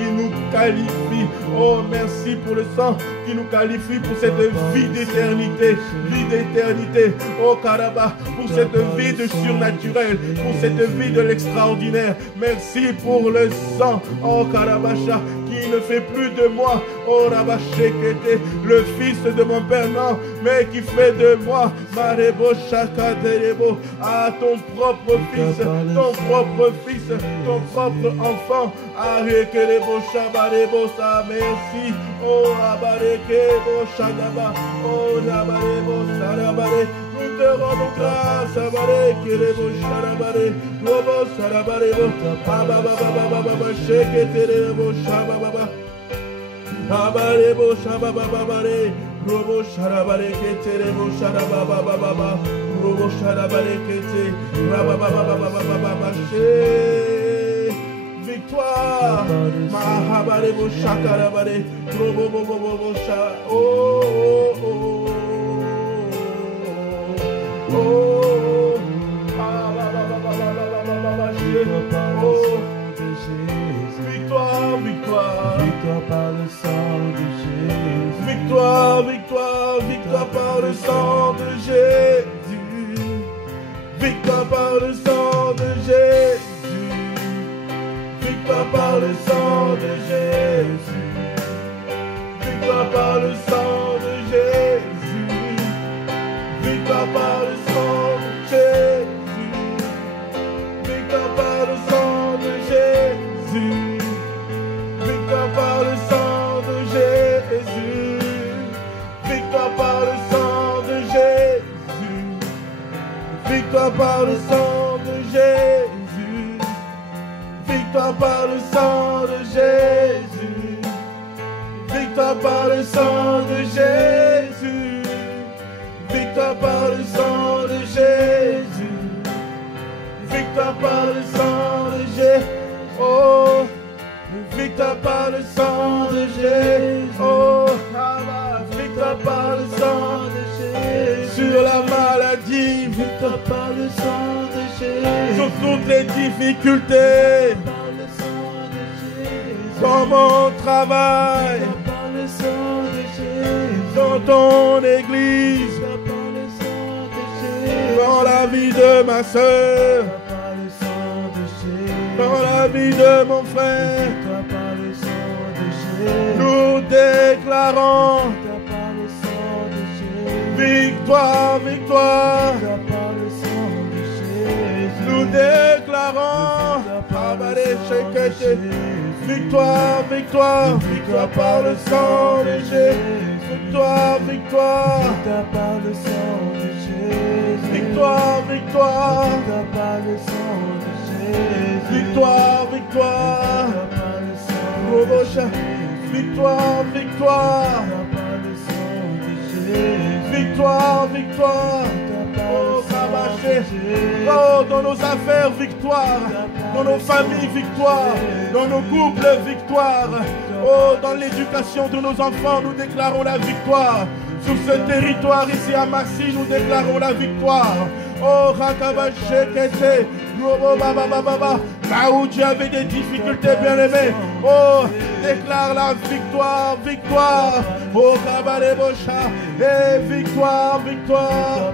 qui nous qualifie. Oh, merci pour le sang qui nous qualifie pour cette vie d'éternité. Oh, Karaba, pour cette vie de surnaturel, pour cette vie de l'extraordinaire. Merci pour le sang, oh Karabacha, qui ne fait plus de moi, oh Rabashekete, le fils de mon père, non, mais qui fait de moi, Marebo Shakaterebo, ton propre fils, ton propre enfant, Arekerebo Shabarebo, sa merci, oh Abarekebo Shagaba, oh Nabarebo Sarabare. Nous te rendons grâce, Abare, Kerebo, Sharabare, Robo, Sarabarebo, Ababa, Sheketerebo, Shababa, Abarebo, Shabababare, Robo, Sharabare, Keterebo, Sharababa, Robo, Sharabare, Kete, Rabababa, victoire, Mahabarebo, Shakarabare, Robo, Sha, oh. sang de Jésus. Victoire par le sang de Jésus. Victoire par le sang de Jésus. Victoire par le sang de Jésus. Victoire par le sang de Jésus. Victoire par le sang de Jésus. Victoire par le sang de Jésus. Victoire par le sang de Jésus. Victoire par le sang de Jésus. Victoire par le sang de Jésus. Victoire par le sang de Jésus. Victoire par le sang de Jésus. Victoire par le sang de Jésus. Oh, victoire par le sang de Jésus. Oh, victoire par le sang de Jésus. Sur la maladie, victoire par le sang de Jésus. Sur toutes les difficultés, par le sang de Jésus. Dans mon travail, par le sang de Jésus. Dans ton église, par le sang de Jésus. Dans la vie de ma soeur, par le sang de Jésus. Dans la vie de mon frère, par le sang de Jésus. Nous déclarons victoire, victoire. Nous déclarons victoire, victoire. Victoire par le sang de Jésus. Victoire, victoire. Par le sang de Jésus. Victoire, victoire. Par le sang de Jésus. Victoire, victoire. Par le sang de Jésus. Victoire, victoire. Par le sang de Jésus. Victoire, victoire. Oh, oh, dans nos affaires, victoire. Dans nos familles, victoire. Dans nos couples, victoire. Oh, dans l'éducation de nos enfants, nous déclarons la victoire. Sur ce territoire ici à Massy, nous déclarons la victoire. Oh, Rakabashekete, là où tu avais des difficultés, bien-aimés. Oh, déclare la victoire, victoire. Oh, Kabalebosha, et victoire, victoire.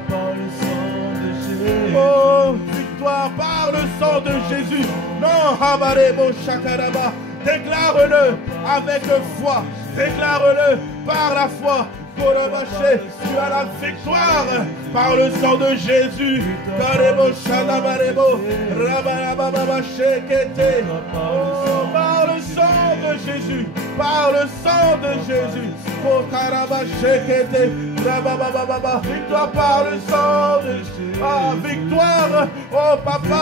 Oh, victoire par le sang de Jésus. Non, Habalebosha Karaba. Déclare-le avec foi. Déclare-le par la foi. Tu as la victoire par le sang de Jésus. Oh, par le sang de Jésus. Par le sang de Jésus. Victoire par le sang de Jésus. Ah, victoire. Oh, papa,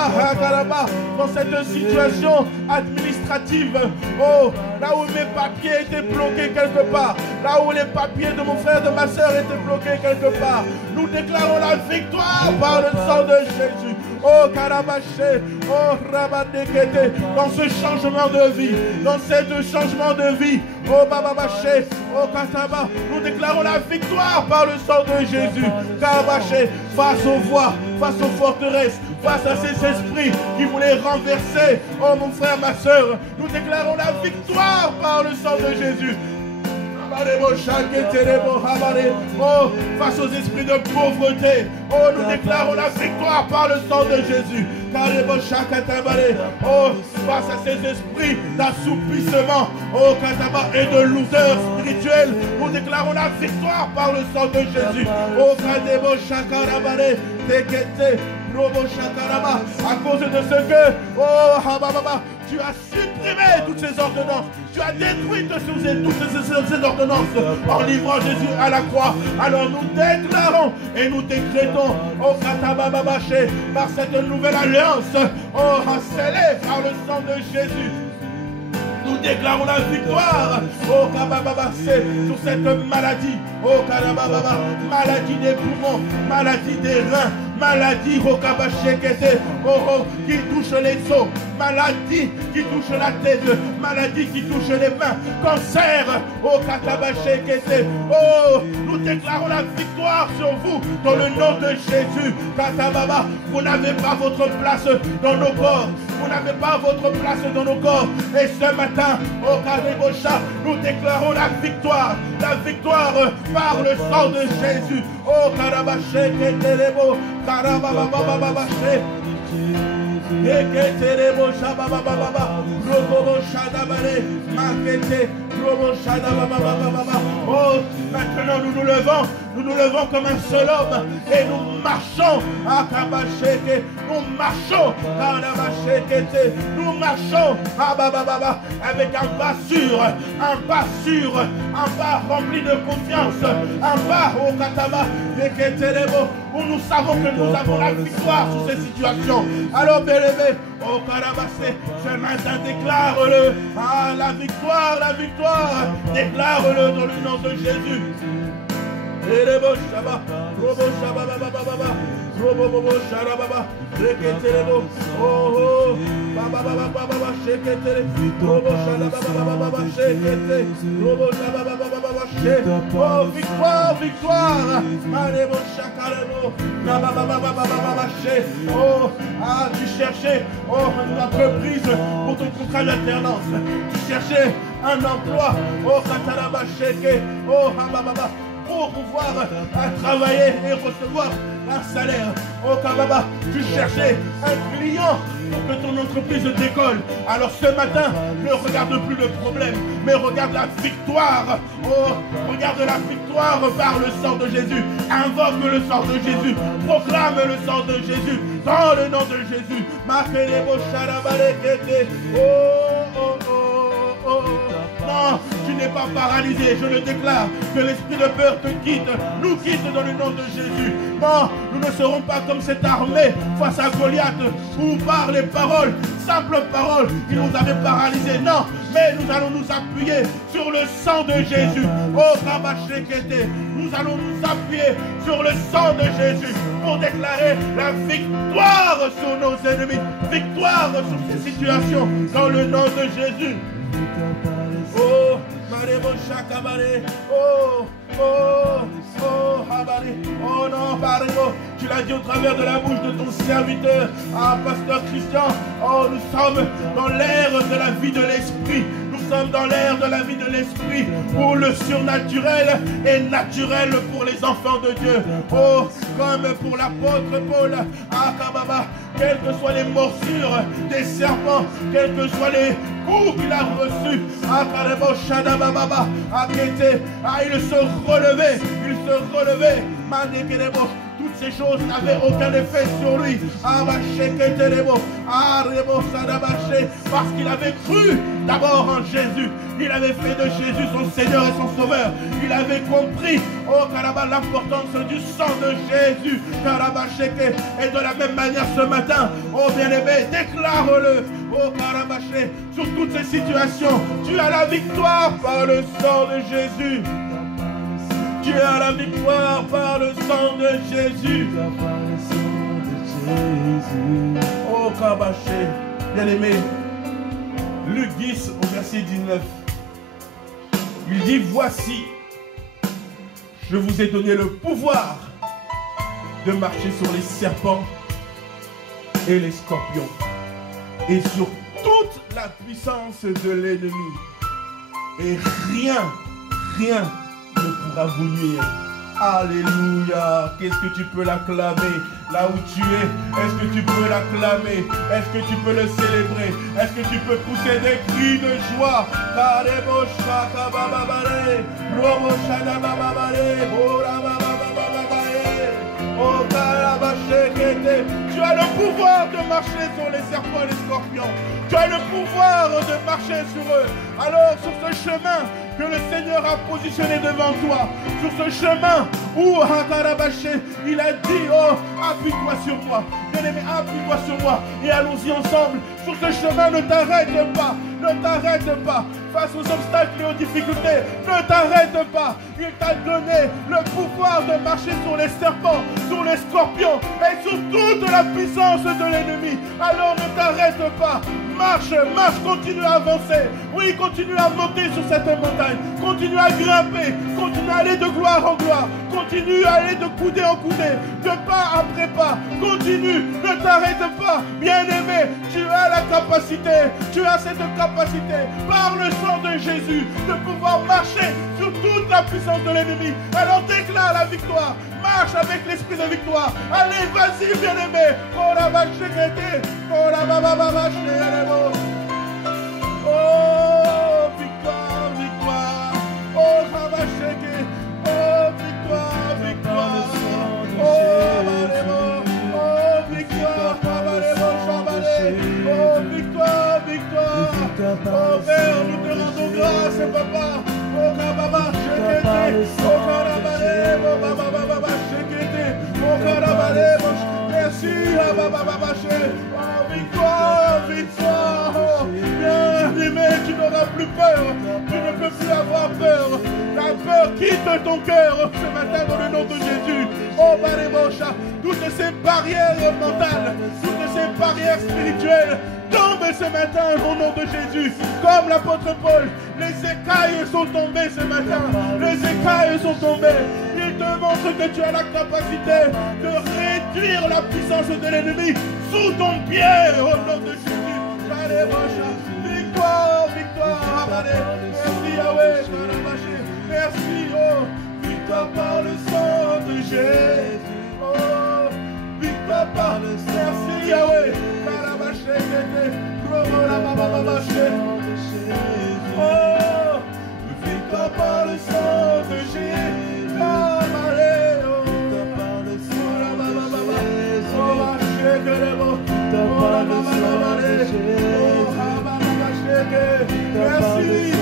dans cette situation administrative. Oh, là où mes papiers étaient bloqués quelque part. Là où les papiers de mon frère, de ma soeur étaient bloqués quelque part. Nous déclarons la victoire par le sang de Jésus. Oh, Karabaché, oh, Rabadekete, dans ce changement de vie, dans ce changement de vie, oh, Bababaché, oh, Kataba, nous déclarons la victoire par le sang de Jésus. Karabaché, face aux voies, face aux forteresses, face à ces esprits qui voulaient renverser, oh, mon frère, ma soeur, nous déclarons la victoire par le sang de Jésus. Oh, face aux esprits de pauvreté, oh, nous déclarons la victoire par le sang de Jésus. Oh, face à ces esprits d'assoupissement, oh, et de lourdeur spirituelle, nous déclarons la victoire par le sang de Jésus. Oh, à cause de ce que, oh, tu as supprimé toutes ces ordonnances. Tu as détruit toutes ces ordonnances en livrant Jésus à la croix. Alors nous déclarons et nous décrétons, oh, Katabababaché, par cette nouvelle alliance, oh, scellée par le sang de Jésus. Nous déclarons la victoire, oh, Kabababasé, sur cette maladie, oh, Karabababa, maladie des poumons, maladie des reins, maladie, oh, Kabashekete, oh, qui touche les os. maladie qui touche la tête, maladie qui touche les mains, cancer, oh Katabaché Kété, oh, nous déclarons la victoire sur vous dans le nom de Jésus. Katababa, vous n'avez pas votre place dans nos corps, vous n'avez pas votre place dans nos corps. Et ce matin, oh Kadebosha, nous déclarons la victoire par le sang de Jésus. Oh Karabaché Kété, Karababababaché. Eketerebo shababababa, robobo shadabare, makete, robo shadababababa. Oh, maintenant nous nous levons comme un seul homme et nous marchons à Kabasheke, nous marchons à Kabasheke, nous marchons à Babababa avec un pas sûr, un pas rempli de confiance, un pas au Kataba, Eketerebo, où nous savons que nous avons la victoire sur ces situations. Alors, bien-aimés, oh Karabassé, ce matin, déclare-le. Ah, la victoire, déclare-le dans le nom de Jésus. Erebo Shaba, Robo Shaba, Baba, Robo Bobo Sharababa, Reketerebo, oh, Baba, Baba, Shekete, Robo Shalababa, Shekete, Robo Shalababa, Shekete, oh, victoire, Marebo Shakarebo, Baba, Shekete, oh, ah, tu cherchais, oh, une entreprise pour ton contrat d'alternance, tu cherchais un emploi, oh, Kataraba, Shekete, oh, Baba, pour pouvoir travailler et recevoir un salaire. Oh Kababa, tu cherchais un client pour que ton entreprise décolle. Alors ce matin, ne regarde plus le problème, mais regarde la victoire. Oh, regarde la victoire par le sang de Jésus. Invoque le sang de Jésus. Proclame le sang de Jésus. Dans le nom de Jésus. Non, tu n'es pas paralysé, je le déclare, que l'esprit de peur te quitte, nous quitte dans le nom de Jésus. Non, nous ne serons pas comme cette armée face à Goliath, où par les paroles, simples paroles, qui nous avaient paralysés. Non, mais nous allons nous appuyer sur le sang de Jésus. Oh, Kabashekete, nous allons nous appuyer sur le sang de Jésus pour déclarer la victoire sur nos ennemis, victoire sur ces situations, dans le nom de Jésus. Oh, Marebo Shakabare, oh, Habare, oh non, Marebo, tu l'as dit au travers de la bouche de ton serviteur, pasteur Christian, oh, nous sommes dans l'ère de la vie de l'esprit. Nous sommes dans l'ère de la vie de l'esprit où le surnaturel est naturel pour les enfants de Dieu. Oh, comme pour l'apôtre Paul, Kababa, quelles que soient les morsures des serpents, quels que soient les coups qu'il a reçus, il se relevait, toutes ces choses n'avaient aucun effet sur lui. Parce qu'il avait cru d'abord en Jésus. Il avait fait de Jésus son Seigneur et son Sauveur. Il avait compris, oh Karaba, l'importance du sang de Jésus. Et de la même manière ce matin, oh bien-aimé, déclare-le, oh Karabaché, sur toutes ces situations. Tu as la victoire par le sang de Jésus. Tu as la victoire par le sang de Jésus. Oh Kabaché, bien-aimé, Luc 10 au verset 19. Il dit, voici, je vous ai donné le pouvoir de marcher sur les serpents et les scorpions et sur toute la puissance de l'ennemi. Et rien ne pourra vous nuire. Alléluia. Qu'est-ce que tu peux l'acclamer là où tu es? Est-ce que tu peux l'acclamer? Est-ce que tu peux le célébrer? Est-ce que tu peux pousser des cris de joie? Tu as le pouvoir de marcher sur les serpents et les scorpions. Tu as le pouvoir de marcher sur eux. Alors sur ce chemin que le Seigneur a positionné devant toi, sur ce chemin où il a dit, oh, appuie-toi sur moi. Bien-aimé, appuie-toi sur moi et allons-y ensemble. Sur ce chemin, ne t'arrête pas. Ne t'arrête pas. Face aux obstacles et aux difficultés, ne t'arrête pas. Il t'a donné le pouvoir de marcher sur les serpents, sur les scorpions et sur toute la puissance de l'ennemi. Alors ne t'arrête pas. marche, marche, continue à avancer. Oui, continue à monter sur cette montagne. Continue à grimper. Continue à aller de gloire en gloire. Continue à aller de coudée en coudée, de pas après pas. Continue, ne t'arrête pas. Bien-aimé, tu as la capacité, tu as cette capacité, par le sang de Jésus, de pouvoir marcher sur toute la puissance de l'ennemi. Alors déclare la victoire. Marche avec l'esprit de victoire. Allez, vas-y, bien-aimé. Oh, la vache, oh, la vache, oh, victoire, victoire. Oh, la vache, oh, victoire, victoire. Oh, victoire, oh, victoire, victoire. Oh, Père, nous te rendons grâce, papa. Oh, Baba, merci, oh, victoire, victoire. Bien-aimé, tu n'auras plus peur. Tu ne peux plus avoir peur. La peur quitte ton cœur ce matin dans le nom de Jésus. Oh, Balébocha, toutes ces barrières mentales, toutes ces barrières spirituelles tombent ce matin au nom de Jésus. Comme l'apôtre Paul, les écailles sont tombées ce matin. Les écailles sont tombées. Il te montre que tu as la capacité de réduire la puissance de l'ennemi sous ton pied au nom de Jésus. Victoire, victoire. Merci Yahweh. Merci, oh. Victoire par le sang de Jésus. Oh, victoire par le sang. Merci Yahweh. Oh, victoire par le sang de Jésus. Oh, victoire par le sang de Jésus. Merci.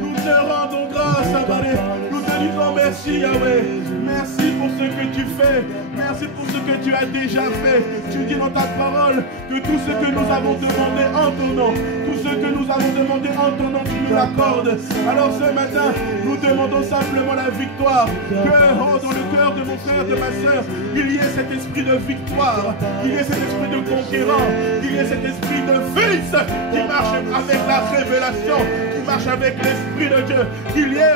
Nous te rendons grâce, Abalé. Nous te disons merci, Yahweh. Merci pour ce que tu fais. Merci pour ce que tu as déjà fait. Tu dis dans ta parole que tout ce que nous avons demandé en ton nom, tout ce que nous avons demandé en ton nom, tu nous l'accordes. Alors ce matin, nous demandons simplement la victoire. Que dans le cœur de mon frère, de ma soeur, il y ait cet esprit de victoire, qu'il y ait cet esprit de conquérant, qu'il y ait cet esprit de fils qui marche avec la révélation, qui marche avec l'esprit de Dieu, qu'il y ait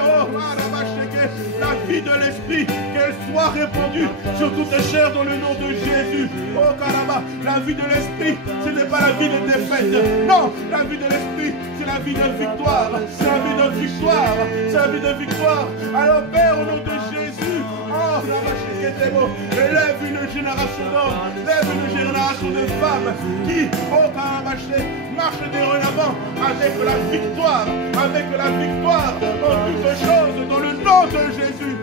la vie de l'esprit, qu'elle soit répandue sur toute chair dans le nom de Jésus. Oh Karaba, la vie de l'esprit, ce n'est pas la vie de défaite. Non, la vie de l'esprit, c'est la vie de victoire. C'est la vie de victoire. C'est la vie de victoire. Alors Père, au nom de Jésus, oh, élève une génération d'hommes, élève une génération de femmes qui, oh Karabaché, marche dorénavant avec la victoire en toutes choses dans le nom de Jésus.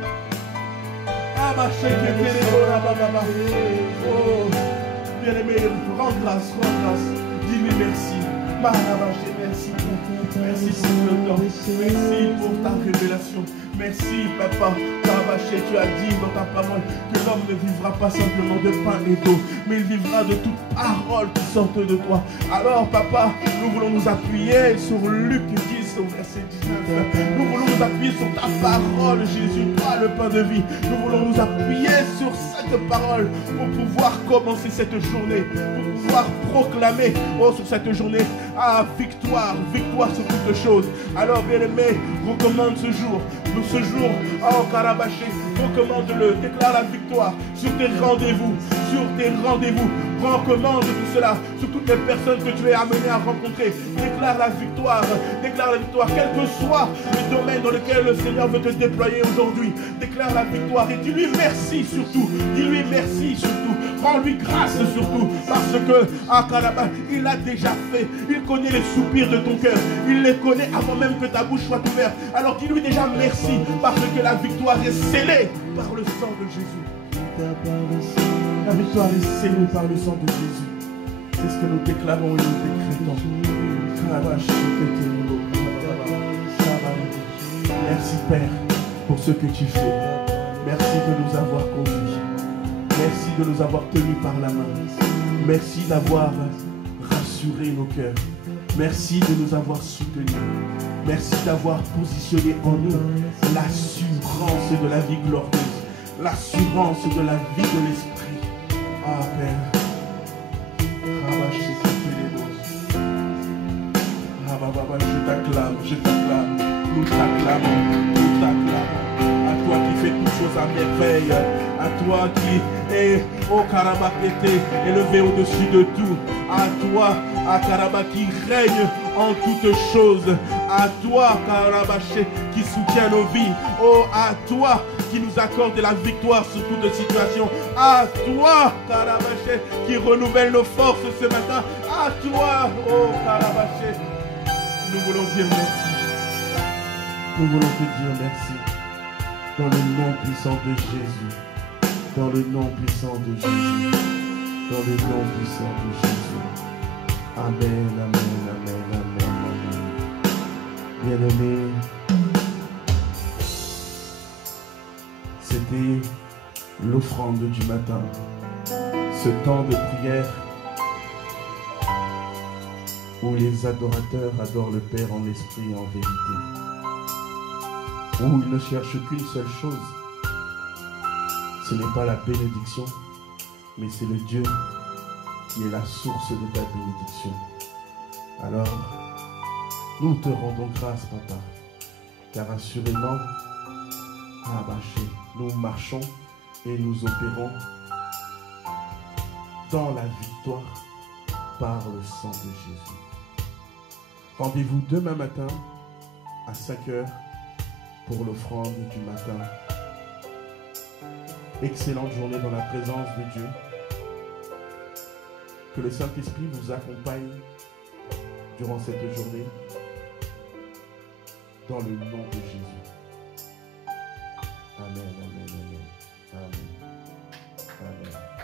Oh, bien-aimé, rends grâce, dis-lui merci. Merci. Merci pour ce temps. Merci pour ta révélation. Merci, papa. Tu as dit dans ta parole que l'homme ne vivra pas simplement de pain et d'eau, mais il vivra de toute parole qui sortent de toi. Alors, papa, nous voulons nous appuyer sur Luc 10, au verset 19. Nous voulons nous appuyer sur ta parole, Jésus, toi, le pain de vie. Nous voulons nous appuyer sur cette parole pour pouvoir commencer cette journée, pour pouvoir proclamer, sur cette journée, victoire sur toutes choses. Alors, bien-aimé, recommande ce jour, Karabaché, recommande-le, déclare la victoire sur tes rendez-vous, recommande tout cela sur toutes les personnes que tu es amené à rencontrer. Déclare la victoire, quel que soit le domaine dans lequel le Seigneur veut te déployer aujourd'hui. Déclare la victoire et dis-lui merci surtout, rends-lui grâce surtout, parce que il a déjà fait, il connaît les soupirs de ton cœur, il les connaît avant même que ta bouche soit ouverte. Alors dis-lui déjà merci, parce que la victoire est scellée par le sang de Jésus. La victoire est scellée par le sang de Jésus. C'est ce que nous déclarons et nous décrétons. Merci Père pour ce que tu fais. Merci de nous avoir conduits. Merci de nous avoir tenus par la main. Merci d'avoir rassuré nos cœurs. Merci de nous avoir soutenus. Merci d'avoir positionné en nous l'assurance de la vie glorieuse, l'assurance de la vie de l'esprit. Ah Père, nous t'acclamons. À toi qui fais toutes choses à merveille. À toi qui est, oh Karaba, qui était élevé au-dessus de tout. À toi, à Karaba, qui règne en toutes choses. À toi, Karabaché, qui soutient nos vies. Oh, à toi qui nous accorde la victoire sur toute situation. À toi, Karabaché, qui renouvelle nos forces ce matin. À toi, oh Karabaché, nous voulons dire merci. Nous voulons te dire merci. Dans le nom puissant de Jésus. Dans le nom puissant de Jésus. Dans le nom puissant de Jésus. Amen, amen, amen, amen, amen. Bien-aimés, c'était l'offrande du matin. Ce temps de prière où les adorateurs adorent le Père en esprit et en vérité. Où ils ne cherchent qu'une seule chose. Ce n'est pas la bénédiction, mais c'est le Dieu qui est la source de ta bénédiction. Alors, nous te rendons grâce, Papa, car assurément, nous marchons et nous opérons dans la victoire par le sang de Jésus. Rendez-vous demain matin à 5 heures pour l'offrande du matin. Excellente journée dans la présence de Dieu. Que le Saint-Esprit vous accompagne durant cette journée. Dans le nom de Jésus. Amen, amen, amen. Amen. Amen.